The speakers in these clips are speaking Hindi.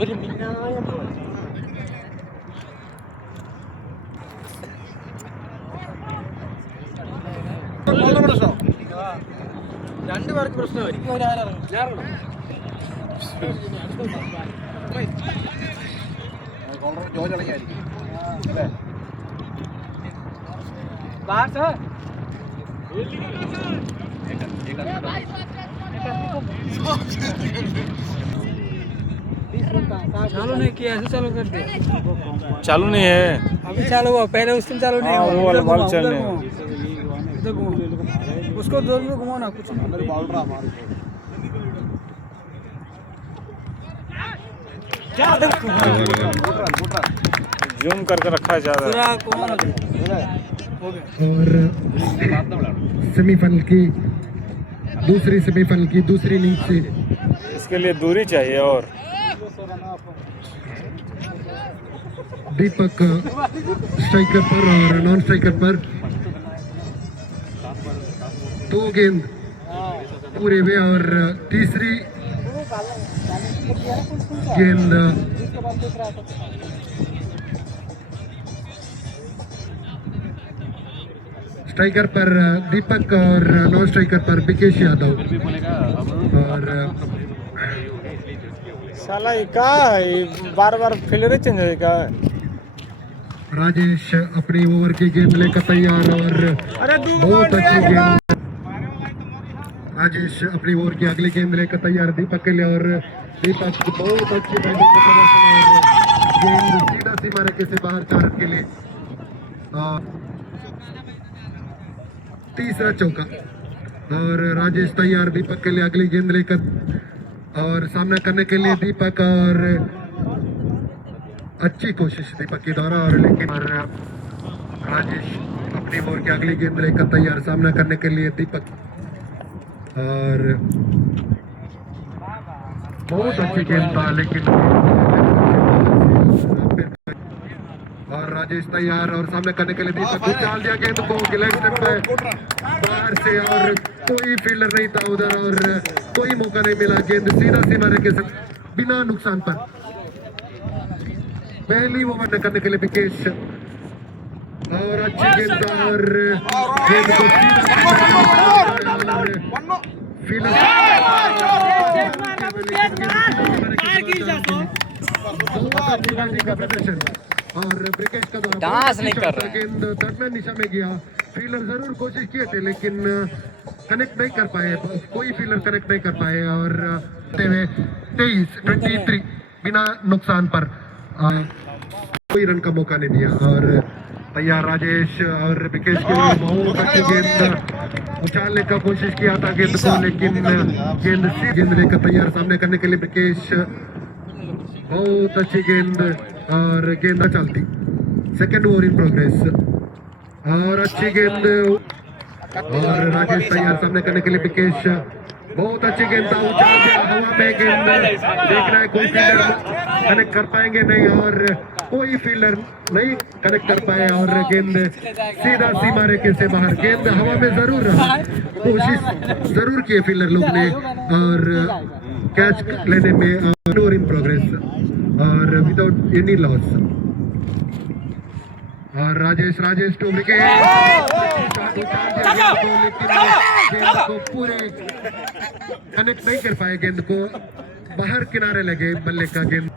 ഒരു മിന്നായ പ്രശ്നം രണ്ടുപേർക്ക് പ്രശ്നമായി ജോലി ഇളകിയായിരിക്കും അല്ലേ चालू नहीं किया ऐसे चालू कर दिया चालू नहीं है अभी चालू हुआ पहले उस दिन चालू नहीं हुआ वो वाला बॉल चलने इधर घुमा उसको दूर में घुमाओ ना कुछ अंदर बॉल रहा हमारे क्या जूम करके रखा है ज्यादा पूरा घुमाओ और सेमीफाइनल की दूसरी लीग से इसके लिए दूरी चाहिए और दीपक स्ट्राइकर पर और नॉन स्ट्राइकर पर 2 गेंद पूरे हुए और तीसरी गेंद स्ट्राइकर पर दीपक और नॉन स्ट्राइकर पर विकेश यादव और साला ये का है बार बार फील्डर चेंज है का राजेश अपनी ओवर की गेंद लेकर तैयार और बहुत अच्छी गेंद राजेश अपनी ओवर की अगली गेंद लेकर तैयार दीपक के लिए और दीपक बहुत अच्छी बैटिंग का प्रदर्शन और गेंद सीधा सीमा रेखे से बाहर 4 रन के लिए तीसरा चौका और राजेश तैयार दीपक के लिए अगली गेंद लेकर और सामना करने के लिए दीपक और अच्छी कोशिश दीपक की द्वारा और लेकिन राजेश अपनी ओवर की अगली गेंद लेकर तैयार सामना करने के लिए दीपक और बहुत अच्छी गेंद था लेकिन और राजेश तैयार और सामने करने के लिए दीपक उछाल दिया गेंद को लेफ्ट स्टंप पे बाहर से और कोई फील्डर नहीं था उधर और कोई मौका नहीं मिला गेंद सीधा सीमा रेखे से बिना नुकसान पर पहली ओवर करने के लिए विकेश और अच्छी गेंद और गेंद को का प्रदर्शन और ब्रिकेश का डांस नहीं कर रहा है। गेंद दरमियान दिशा में गया फील्डर जरूर कोशिश किए थे लेकिन कनेक्ट नहीं कर पाए कोई फील्डर कनेक्ट नहीं कर पाए और 23 बिना नुकसान पर कोई रन का मौका नहीं दिया और तैयार राजेश और विकेश के लिए बहुत अच्छी गेंद उछालने का कोशिश किया था गेंद को लेकिन गेंद लेकर तैयार सामने करने के लिए विकेश बहुत अच्छी गेंद और गेंद चलती सेकंड ओवर इन प्रोग्रेस और अच्छी गेंद और राजेश तैयार सामने करने के लिए विकेश बहुत अच्छी गेंद था उछाल दिया हवा में गेंद देख रहा है कोई फील्डर कनेक्ट कर पाएंगे नहीं और कोई फील्डर नहीं कनेक्ट कर पाए और गेंद सीधा सीमा रेखे से बाहर गेंद हवा में जरूर रहा कोशिश जरूर किए फील्डर लोग ने और कैच लेने में ओवर इन प्रोग्रेस और विदाउट एनी लॉस और राजेश टू विकेट को पूरे कनेक्ट नहीं कर पाए गेंद को बाहर किनारे लगे बल्ले का गेंद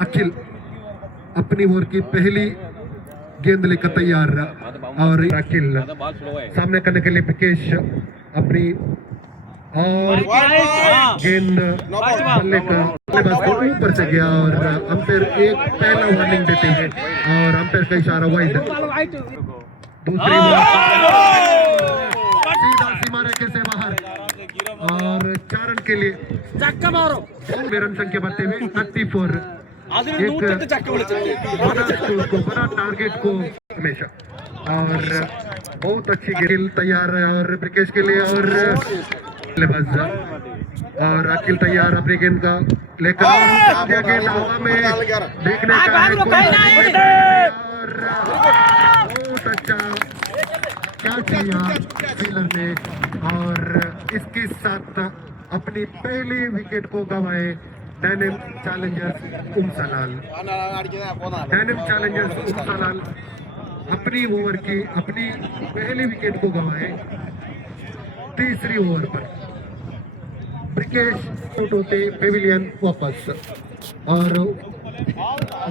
अखिल अपनी ओवर की पहली गेंद लेकर तैयार और अखिल सामने करने के लिए विकेश अपनी और गेंद बल्ले का बल्लेबाज को ऊपर से गया और अंपायर एक पहला वार्निंग देते हैं और अंपायर का इशारा वाइड। दूसरी सीधा सीमा रेखे से बाहर और 4 रन के लिए रन संख्या बढ़ते हुए 34। एक बड़ा स्कोर को बड़ा टारगेट को हमेशा और बहुत अच्छी गेंद तैयार है और विकेट के लिए और और अखिल तैयार अपनी गेंद का लेकर गेंद हवा में देखने का है और बहुत अच्छा क्या किया फील्डर ने और इसके साथ अपनी पहली विकेट को गंवाए डायनेम चैलेंजर्स उमसलाल। डायनेम चैलेंजर्स उमसलाल अपनी ओवर की अपनी पहली विकेट को गंवाए। तीसरी ओवर पर ब्रिकेश आउट होते पेविलियन वापस और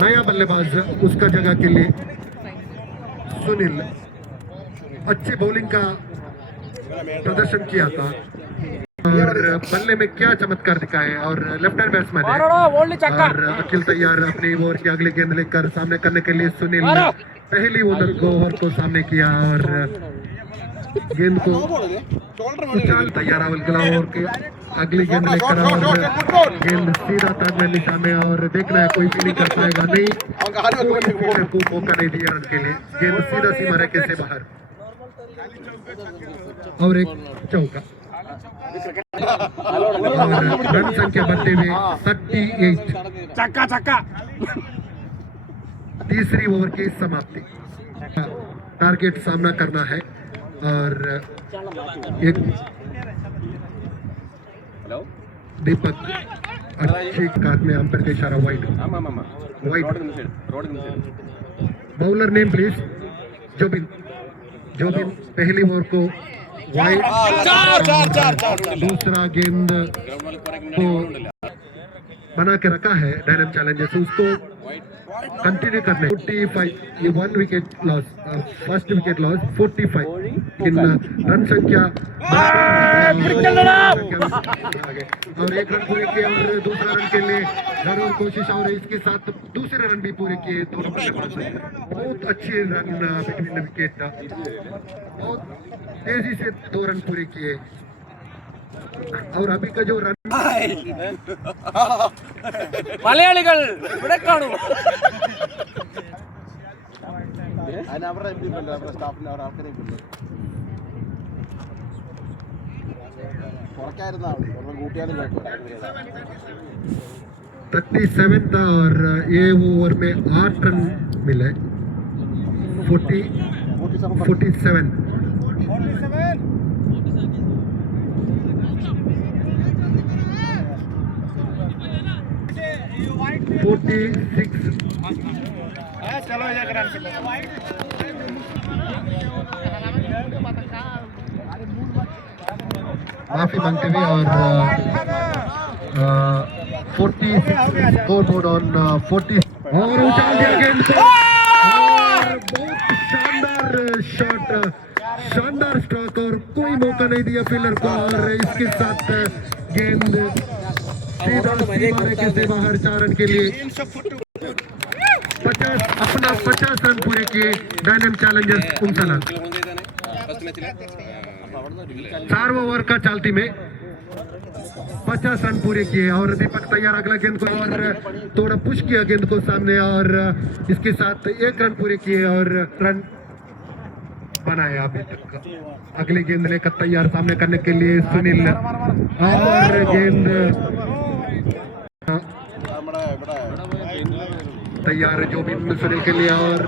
नया बल्लेबाज उसका जगह के लिए सुनील अच्छी बॉलिंग का प्रदर्शन किया था और बल्ले में क्या चमत्कार दिखाए और लेफ्ट हैंड बैट्समैन है और अखिल तैयार अपनी ओवर की अगली गेंद लेकर सामने करने के लिए सुनील पहली ओवर को सामने किया और गेंद को उछाल तैयार अगला ओवर के अगली गेंद लेकर और गेंद सीधा तक निशान में और देखना है कोई फील्डिंग कर पाएगा नहीं, कोई फील्डर को मौका नहीं दिया रन के लिए। गेंद सीधा सीमा रेखे से बाहर और एक चौका और रन संख्या बढ़ते हुए 38। तीसरी ओवर की समाप्ति टारगेट सामना करना है और एक दीपक अच्छी काट में अंपायर का इशारा wide. Bowler name please Jobin. पहली ओवर को वाइड दूसरा गेंद को बना के रखा है डायनेम चैलेंजर्स उसको कंटिन्यू करने 45 ये 1 wicket loss first wicket loss 45 इन रन संख्या और 1 रन पूरे किए और दूसरा रन के लिए जरूर कोशिश और इसके साथ दूसरे रन भी पूरे किए दोनों बल्लेबाज बहुत अच्छे रन बिटवीन विकेट बहुत तेजी से 2 रन पूरे किए और अभी का जो रन മലയാളികൾ ഇവിടെ കാണൂ അവരുടെ സ്റ്റാഫിന് അവർ ആൾക്കാരെ കുറയ്ക്കായിരുന്ന കൂട്ടിയാലും 37 था और ये ओवर में 8 रन मिले 47 माफी मांगते हुए और 46 स्कोर बोर्ड ऑन 40 और उछाल दिया गेंद को और बहुत शानदार स्ट्रोक और कोई मौका नहीं दिया फील्डर को और इसके साथ गेंद सीधा सीमा रेखे से बाहर 4 रन के लिए 50 रन पूरे किए डायनेम चैलेंजर्स उमसलाल। 4 ओवर का चालती में 50 रन पूरे किए और दीपक तैयार अगला गेंद को और थोड़ा पुश किया गेंद को सामने और इसके साथ 1 रन पूरे किए और रन बनाया अभी तक। अगली गेंद लेकर तैयार सामने करने के लिए सुनील और गेंद तैयार जो भी सुनील के लिए और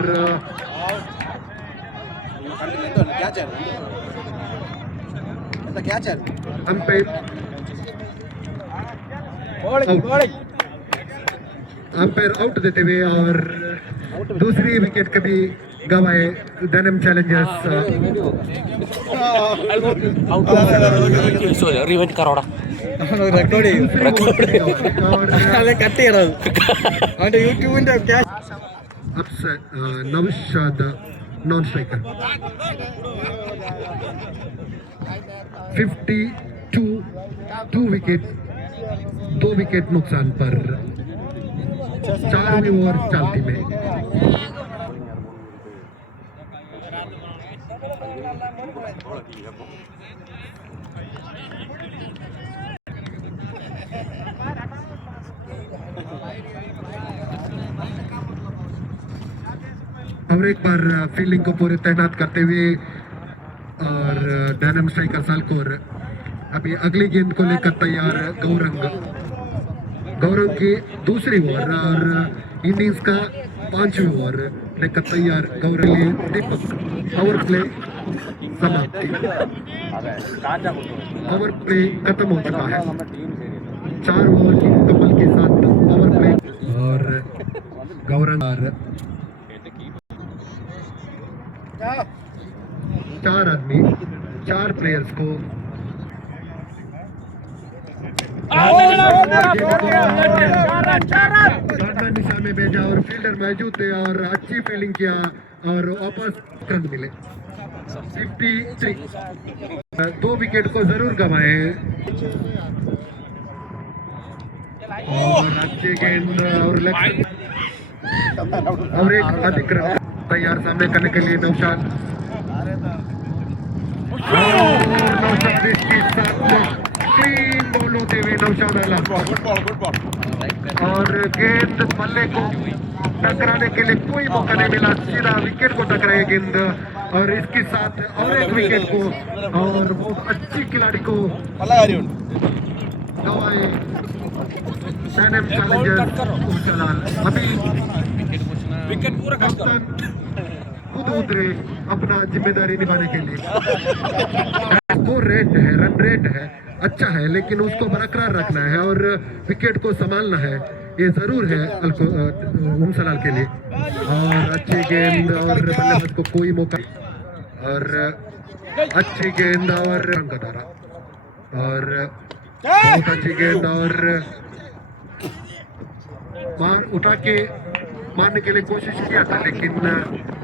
अंपायर आउट देते हुए और दूसरी विकेट कभी गवाए डायनेम चैलेंजर्स रिवेंज करोड़ा റെക്കോർഡ് ചെയ്യും അതെ കട്ട് ചെയ്യണം അവന്റെ യൂട്യൂബിന്റെ Naushad non striker 52 2 wicket 2 wicket नुकसान पर 4वीं ओवर चलती में। और एक बार फील्डिंग को पूरे तैनात करते हुए और डायनाम स्ट्राइकर सालकोर अभी अगली गेंद को लेकर तैयार। गौरंग की दूसरी ओवर और इनिंग्स का 5वीं ओवर लेकर तैयार। गौरंग दीपक ओवर प्ले समाप्ति। ओवर प्ले खत्म हो चुका है। 4 ओवर की मुकम्मल के साथ ओवर प्ले और गौरंग 4 आदमी 4 प्लेयर्स को दिशा में भेजा और फील्डर मौजूद थे और अच्छी फील्डिंग किया और वापस रन मिले 53। 2 विकेट को जरूर गंवाए और अच्छी गेंद और लेग और एक अधिक रन तैयार सामने करने के लिए नौशाद क्लीन बॉल होते हुए नौशाद और गेंद बल्ले को टकराने के लिए कोई मौका नहीं मिला। सीधा विकेट को टकराई गेंद और इसके साथ और एक विकेट को और बहुत अच्छी खिलाड़ी को गंवाए डायनाम चैलेंजर्स उमसलाल। अभी विकेट पूरा खुद उतरे अपना जिम्मेदारी निभाने के लिए। स्कोर रेट है, रन रेट है अच्छा है, लेकिन उसको बरकरार रखना है और विकेट को संभालना है, ये जरूर है उमसलाल के लिए। और अच्छी गेंद और बल्लेबाज को कोई मौका और अच्छी गेंद और रन का धारा और बहुत अच्छी गेंद और उठा के मारने के लिए कोशिश किया था, लेकिन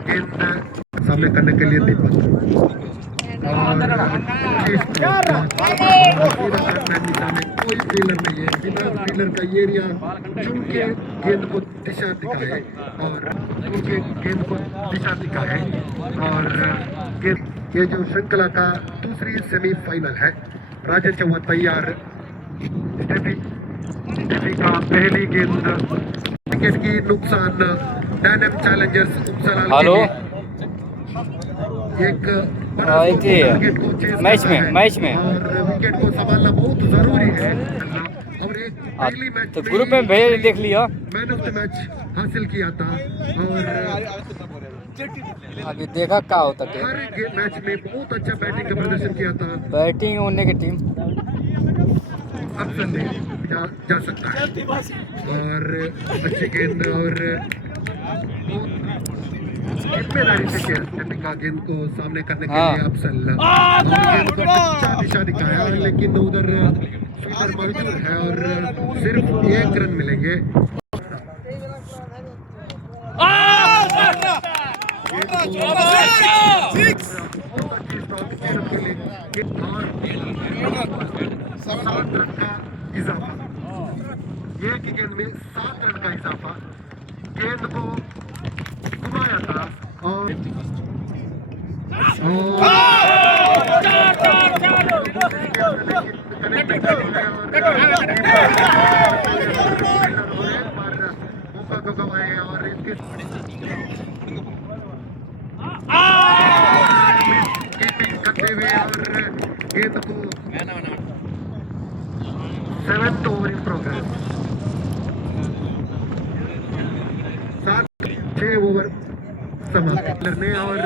गेंद सामने करने के लिए दीपक और कोई फील्डर नहीं है। बिना फील्डर का एरिया चुन के गेंद को दिशा दिखाए और उनके गेंद को दिशा दिखाए और ये जो श्रृंखला का दूसरी सेमीफाइनल है। राजेश चौहान तैयार। स्टेफी का पहली गेंद विकेट की नुकसान डायनाम चैलेंजर्स उमसलाल के लिए एक मैच में और विकेट को संभालना बहुत जरूरी है। और एक पहली मैच तो ग्रुप में भेज देख लिया, मैन ऑफ द मैच हासिल किया था और अभी देखा क्या होता है। हर मैच में बहुत अच्छा बैटिंग का प्रदर्शन किया था। बैटिंग होने की टीम अक्सर नहीं जा सकता है और अच्छी गेंद और जिम्मेदारी से का गेंद को सामने करने के लिए अफसल गेंद को अच्छा दिशा दिखाया, लेकिन उधर स्वीपर मौजूद है और सिर्फ 1 रन मिलेंगे। इजाफा एक ही गेंद में 7 रन का इजाफा। गेंद को घुमाया था और मौका को गंवाए और इसके करते हुए और गेंद को 7th over in progress. 6 over समाप्त करने और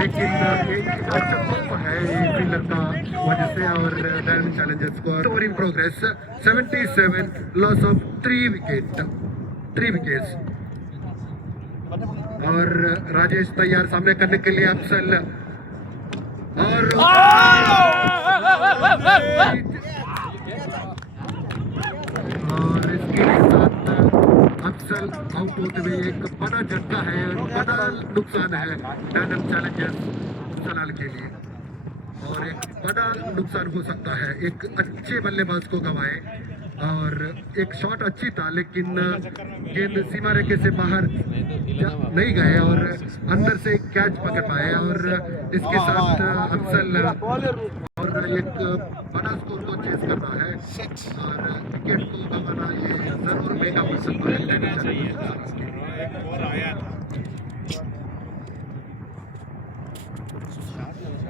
लेकिन एक अच्छा मौका है फील्डर का वजह से और डायनाम चैलेंजर्स को over in progress 77 loss of 3 wickets और राजेश तैयार सामने करने के लिए अफसल और इसके साथ अफसल आउट होते हुए एक बड़ा झटका है, बड़ा नुकसान है डायनम चैलेंजर्स सलाल के लिए, और एक बड़ा नुकसान हो सकता है। एक अच्छे बल्लेबाज को गंवाए, और एक शॉट अच्छी था लेकिन गेंद सीमा रेखे से बाहर नहीं गए और अंदर से कैच पकड़ पाए, और इसके साथ अफसल और एक बड़ा स्कोर को चेस करना है और विकेट को गंवाना ये जरूर महंगा पड़ सकता है।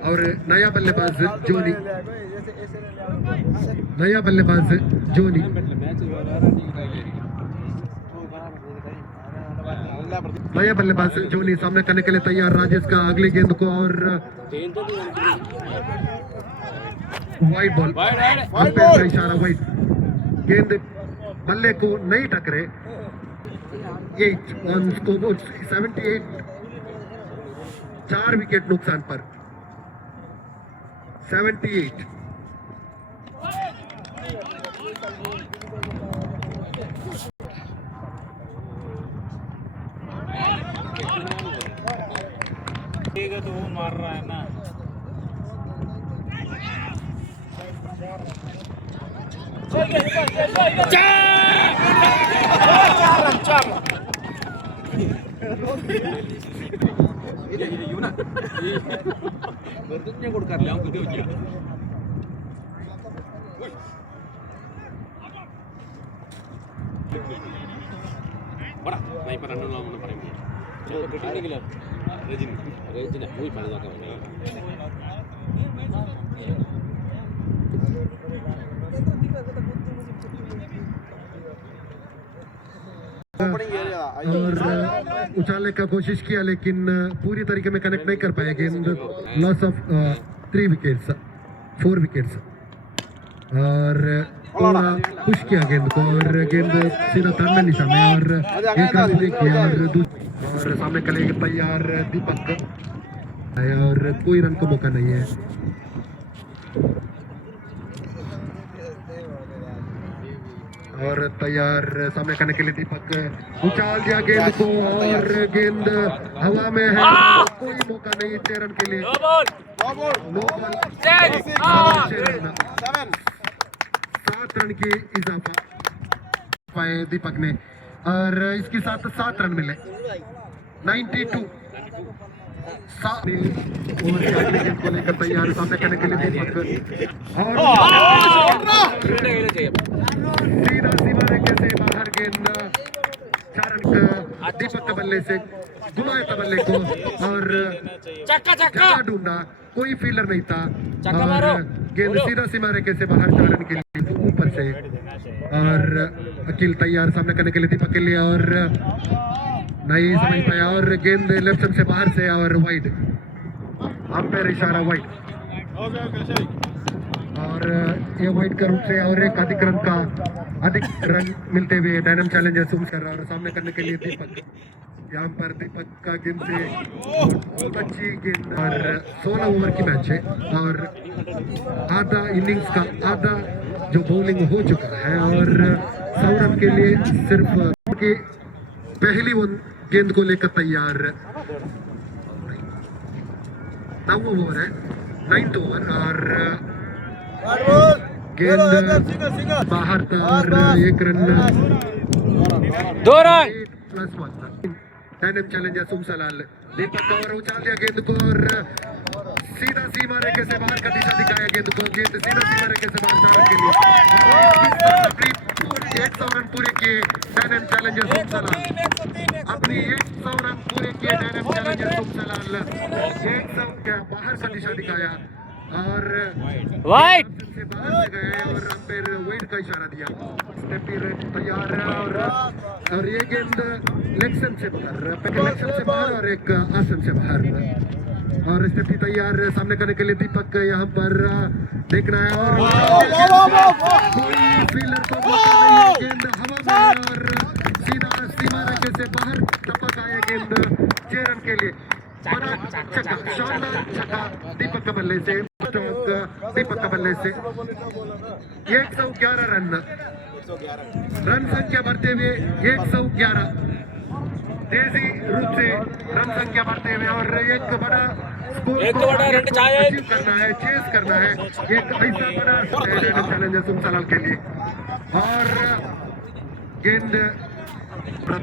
और नया बल्लेबाज जोनी सामने करने के लिए तैयार। राजेश का अगली गेंद को और वाइड बॉल, अंपायर का इशारा वाइड, गेंद बल्ले को नहीं टकरे। 8 ऑन स्कोरबोर्ड 78, 4 विकेट नुकसान पर 78। तो वो मार रहा है ना। नहीं पर रेजिन muy para acá. और उछालने का कोशिश किया लेकिन पूरी तरीके में कनेक्ट नहीं कर पाए। गेंद लॉस ऑफ 4 विकेट्स और थोड़ा पुश किया गेंद को, और गेंद सीधा टर्न निशा में और एक रन पूरे किया। और सामने कले तैयार दीपक और कोई रन का मौका नहीं है। और तैयार सामने करने के लिए दीपक, उछाल दिया गेंद को और गेंद हवा में है, कोई मौका नहीं 6 रन के लिए। नो बॉल 7 रन की इजाफा पाए दीपक ने, और इसके साथ 7 रन मिले 92। और गेंद को लेकर तैयार सामने करने के लिए दीपक, सीधा सीमा रेखे से बाहर गेंद 4 रन दीपक के बल्ले से घुमाया था बल्ले को और जगह ढूंढा, कोई फील्डर नहीं था और गेंद सीधा सीमा रेखे से बाहर 4 रन के लिए ऊपर से। और अकील तैयार सामने करने के लिए दीपक के लिए, और नहीं समझ पाया और गेंद लेफ्ट से बाहर से और वाइड, अंपायर इशारा वाइड, और ये वाइड का रूप से और एक अधिक रन मिलते हुए डायनम चैलेंजर्स कर रहा है। और सामने करने के लिए दीपक, यहाँ पर दीपक का गेंद से बहुत अच्छी गेंद, और 16 ओवर की मैच है और आधा इनिंग्स का आधा जो बॉलिंग हो चुका है, और 100 रन के लिए सिर्फ के पहली वो गेंद को लेकर तैयार। 9 ओवर है, 9th ओवर, और गेंद बाहर था और 1 रन 2 रन +1। डायनम चैलेंजर्स उमसलाल, दीपक और उछाल दिया गेंद को और सीधा सीमा रेखे से बाहर का दिशा दिखाया गेंद को, गेंद सीधा सीमा रेखे से बाहर 4 रन के लिए। 100 रन पूरे किए डायनम चैलेंजर्स उमसलाल, अपनी 100 रन पूरे किए डायनम चैलेंजर्स उमसलाल। 100 का बाहर का दिशा दिखाया और वाइड से बाहर से गए और अंपायर वाइड का इशारा दिया। स्टेपी तैयार है और ये गेंद लेग से बाहर और एक आसन से बाहर, और स्टेपी तैयार सामने करने के लिए दीपक यहाँ पर देखना है और कोई फील्डर को मौका नहीं है, गेंद हवा में और सीधा सीमा रेखे से बाहर टपक आए गेंद 6 रन के लिए। बड़ा छक्का, शानदार छक्का दीपक के बल्ले से, दीपक के बल्ले से 111 रन रन संख्या बढ़ते हुए 111, तेजी रूप से रन संख्या बढ़ते हुए और एक बड़ा स्कोर अचीव करना है, चेस करना है, एक ऐसा बड़ा चैलेंजर सुमसलाल के लिए। और गेंद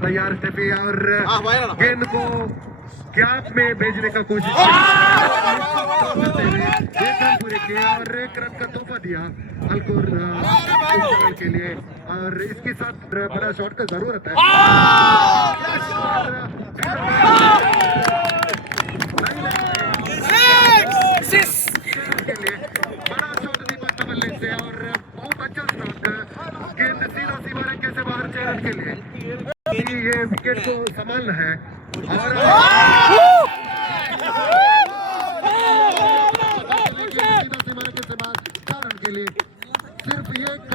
तैयार स्टेफी और गेंद को गैप में भेजने का कोशिश एक रन पूरे किए और एक रन का तोहफा दिया अलकोर के लिए। और इसके साथ बड़ा शॉट का जरूरत है के लिए, बड़ा शॉट दीपक बल्ले से और बहुत अच्छा शॉट, गेंद सीधा सीमा रेखे से बाहर चरण के लिए, ये विकेट को संभालना है। और सीधा सीमा रेखे से बाहर चरण के लिए सिर्फ एक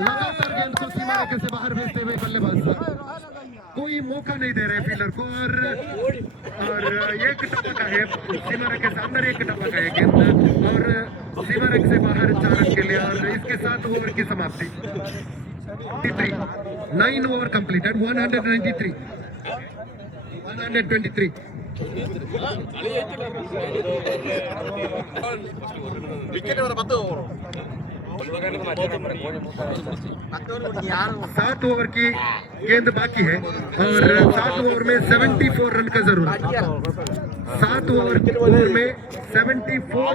लगातार गेंद को सीमा रेखे से बाहर भेजते हुए बल्लेबाज कोई मौका नहीं दे रहे फील्डर को। और एक टपका है सीमा रेखे से अंदर, एक टपका है गेंद और सीमा रेखे से बाहर 4 रन के लिए। और इसके साथ ओवर की समाप्ति 9 over completed, 193 wicket 10 over 7 over की गेंद बाकी है और 7 ओवर में 74 रन का जरूरत है। 7 ओवर में 74।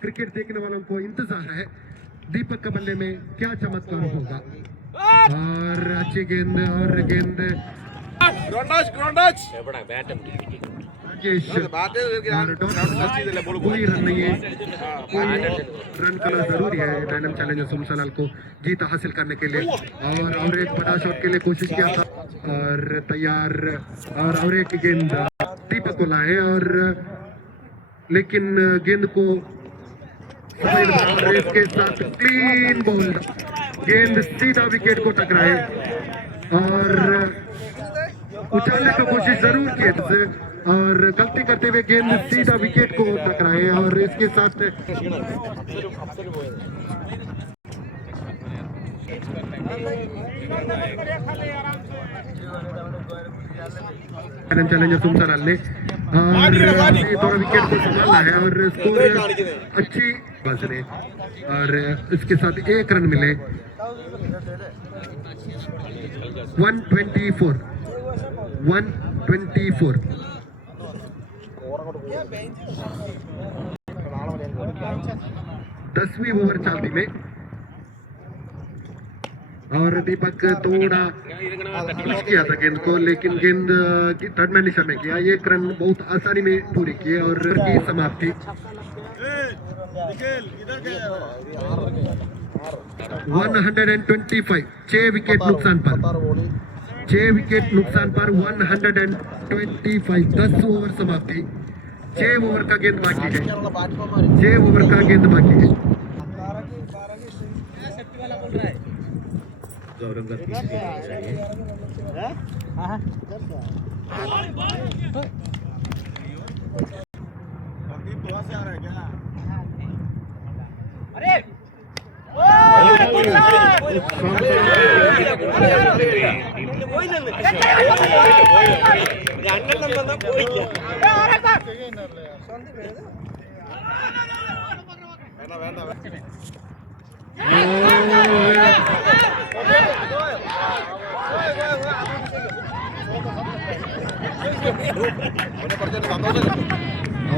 क्रिकेट देखने वालों को इंतजार है दीपक का बल्ले में क्या चमत्कार होगा। और अच्छी गेंद और गेंद राजेश और कोई रन नहीं है, कोई रन करना जरूरी है रैंडम चैलेंजर सुमसलाल को जीत हासिल करने के लिए। और एक बड़ा शॉट के लिए कोशिश किया था और तैयार और एक गेंद दीपक को लाए और लेकिन गेंद को और इसके साथ क्लीन बोल्ड, गेंद सीधा विकेट को टकराए और उछालने की कोशिश जरूर की और गलती करते हुए गेंद सीधा विकेट को टकराए। और इसके साथ चैलेंजर सुमसलाल ने और थोड़ा विकेट को संभालना है और स्कोर अच्छी बचने और इसके साथ 1 रन मिले। 124 10वीं ओवर चलती में और दीपक थोड़ा पुश किया था गेंद को, लेकिन गेंद थर्ड मैन निशा में किया। 1 रन बहुत आसानी में पूरी किए और की समाप्ति 125, 6 विकेट नुकसान पर 125, 10 ओवर समाप्ति। 6 ओवर का गेंद बाकी है, 6 ओवर का गेंद बाकी है।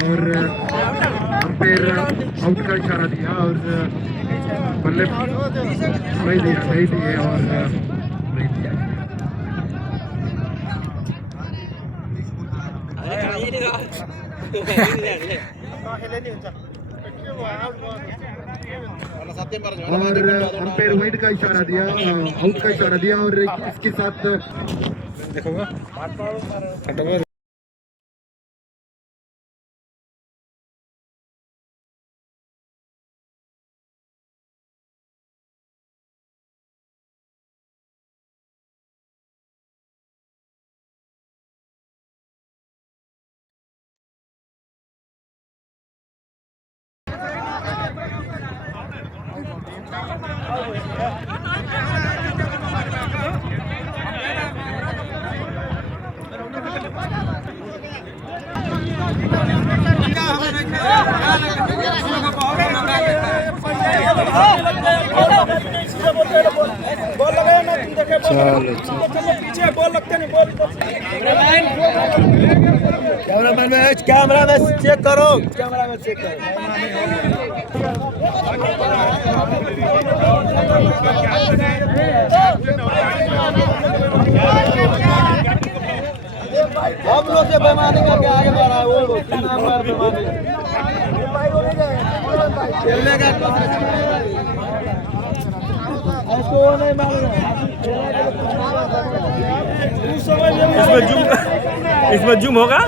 और अंपायर आउट का इशारा दिया और बल्ले नहीं दिए और नहीं दिया। और अंपायर वाइड का इशारा दिया, आउट का इशारा दिया और इसके साथ देखो कैमरा मैन चेक करो, कैमरा मैन चेक करो। हम लोग से बेमानी करके आगे बढ़ा है, वो लोग बेमानी खेलने का उसको नहीं मालूम। इसमें जूम होगा।